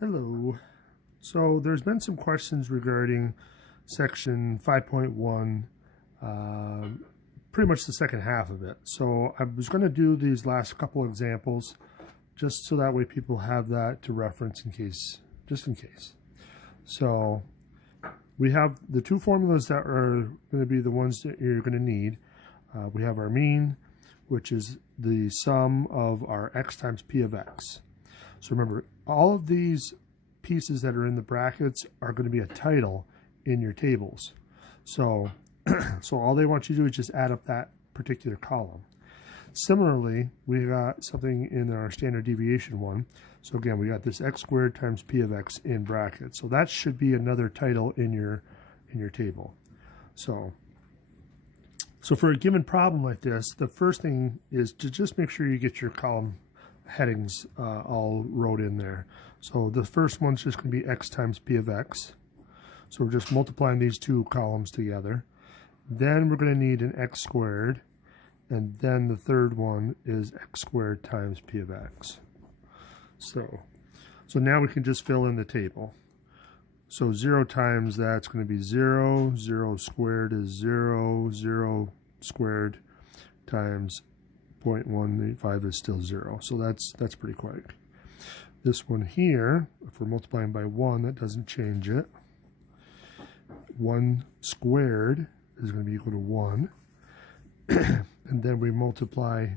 Hello. So there's been some questions regarding section 5.1, pretty much the second half of it. So I was going to do these last couple of examples just so that way people have that to reference in case, just in case. So we have the two formulas that are going to be the ones that you're going to need. We have our mean, which is the sum of our x times p of x. So remember, all of these pieces that are in the brackets are going to be a title in your tables. So, so all they want you to do is just add up that particular column. Similarly, we got something in our standard deviation one. So again, we got this x squared times p of x in brackets. So that should be another title in your table. So for a given problem like this, the first thing is to just make sure you get your column headings all wrote in there. So the first one's just going to be x times p of x. So we're just multiplying these two columns together. Then we're going to need an x squared, and then the third one is x squared times p of x. So now we can just fill in the table. So 0 times that's going to be 0, 0 squared is 0, 0 squared times 0.185 is still 0. So that's pretty quick. This one here, if we're multiplying by 1, that doesn't change it. 1 squared is going to be equal to 1. And then we multiply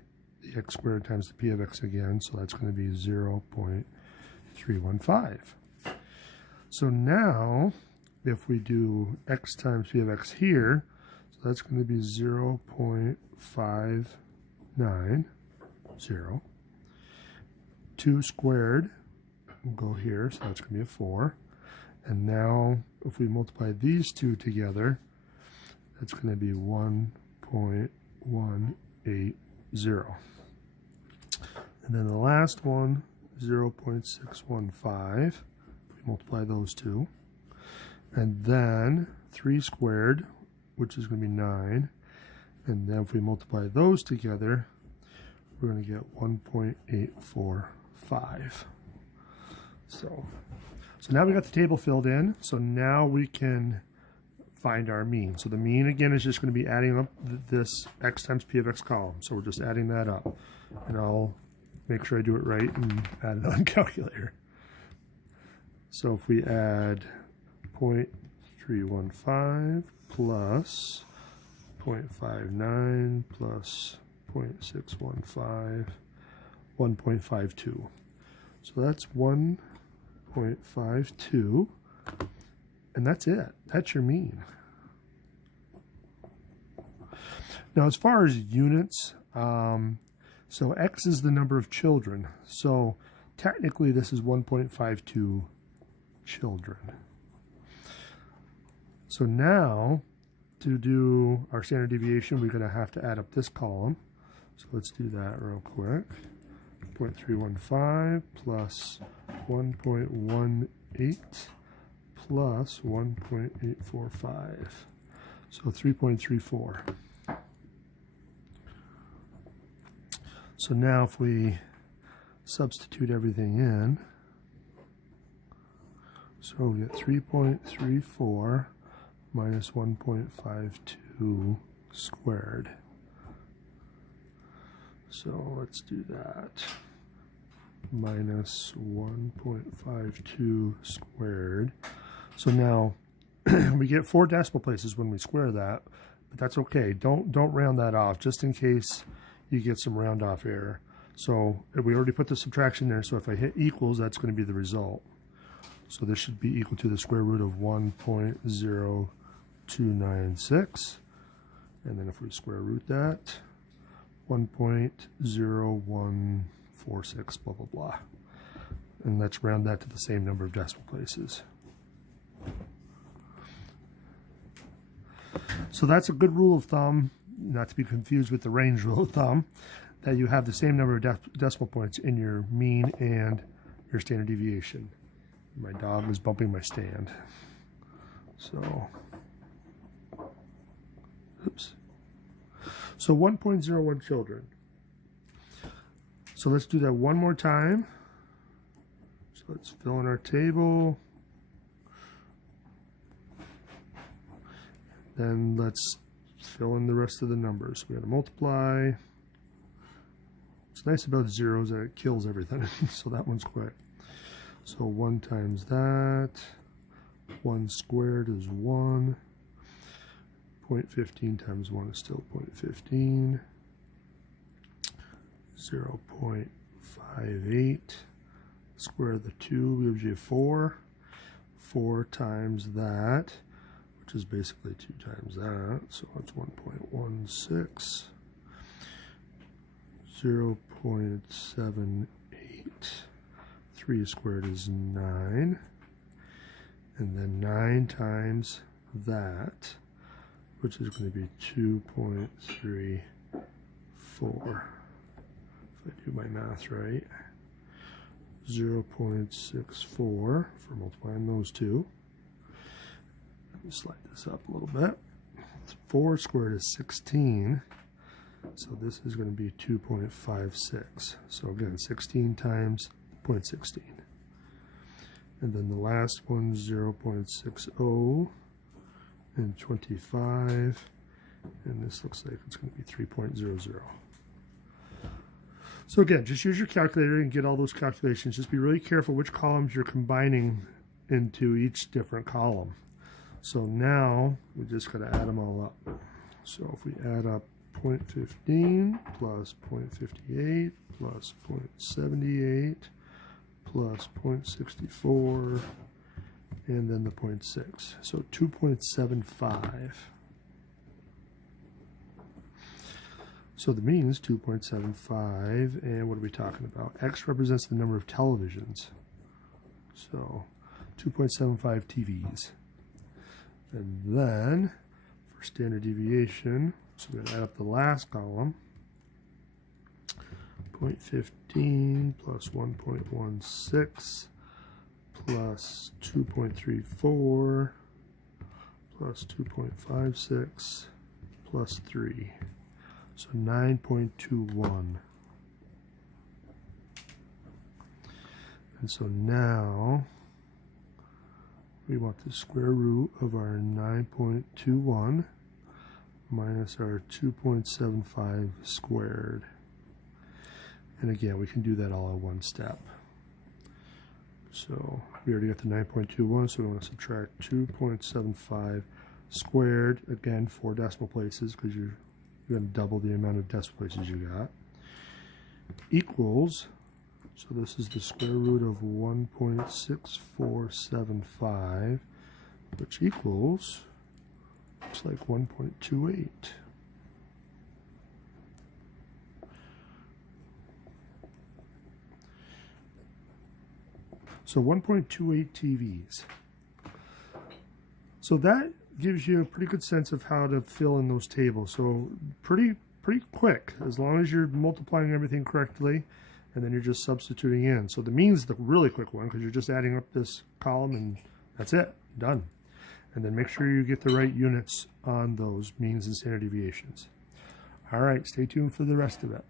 the x squared times the p of x again, so that's going to be 0.315. So now, if we do x times p of x here, so that's going to be 0.590. 2 squared will go here, so that's going to be a 4. And now, if we multiply these two together, that's going to be 1.180. And then the last one, 0.615. Multiply those two, and then 3 squared, which is going to be 9, and then if we multiply those together, we're going to get 1.845. So now we got the table filled in. So now we can find our mean. So the mean again is just going to be adding up this x times p of x column. So we're just adding that up, and I'll make sure I do it right and add it on calculator. So if we add 0.315 plus 0.59 plus 0.615, 1.52. So that's 1.52, and that's it. That's your mean. Now, as far as units, so x is the number of children. So technically, this is 1.52 children. So now, to do our standard deviation, we're going to have to add up this column. So let's do that real quick. 0.315 plus 1.18 plus 1.845. So 3.34. So now if we substitute everything in, so we get 3.34 minus 1.52 squared. So let's do that. Minus 1.52 squared. So now we get 4 decimal places when we square that, but that's okay. Don't round that off, just in case you get some round off error. So we already put the subtraction there, so if I hit equals, that's going to be the result. So this should be equal to the square root of 1.0296. And then if we square root that, 1.0146, blah, blah, blah. And let's round that to the same number of decimal places. So that's a good rule of thumb, not to be confused with the range rule of thumb, that you have the same number of decimal points in your mean and your standard deviation. My dog is bumping my stand. So, oops. So 1.01 children. So let's do that one more time. So let's fill in our table. Then let's fill in the rest of the numbers. We got to multiply. What's nice about zeros is that it kills everything, so that one's quick. So 1 times that, 1 squared is 1. 0.15 times 1 is still 0.15. 0.58. Square the 2 gives you 4. 4 times that, which is basically 2 times that, so it's 1.16. 0.78. 3 squared is 9. And then 9 times that, which is going to be 2.34. If I do my math right. 0.64 for multiplying those two. Let me slide this up a little bit. 4 squared is 16. So this is going to be 2.56. So again, 16 times 0.16. And then the last one, 0.60 and 25. And this looks like it's going to be 3.00. So again, just use your calculator and get all those calculations. Just be really careful which columns you're combining into each different column. So now we just got to add them all up. So if we add up 0.15 plus 0.58 plus 0.78 plus 0.64 and then the 0.6. So 2.75. So the mean is 2.75, and what are we talking about? X represents the number of televisions. So 2.75 TVs. And then for standard deviation, so we're going to add up the last column. 0.15 plus 1.16 plus 2.34 plus 2.56 plus 3. So 9.21. And so now we want the square root of our 9.21 minus our 2.75 squared. And again, we can do that all in one step. So we already got the 9.21, so we want to subtract 2.75 squared, again, 4 decimal places because you're going to double the amount of decimal places you got, equals, so this is the square root of 1.6475, which equals, looks like 1.28. So 1.28 TVs. So that gives you a pretty good sense of how to fill in those tables. So pretty quick, as long as you're multiplying everything correctly, and then you're just substituting in. So the mean is the really quick one because you're just adding up this column and that's it, done. And then make sure you get the right units on those means and standard deviations. All right, stay tuned for the rest of it.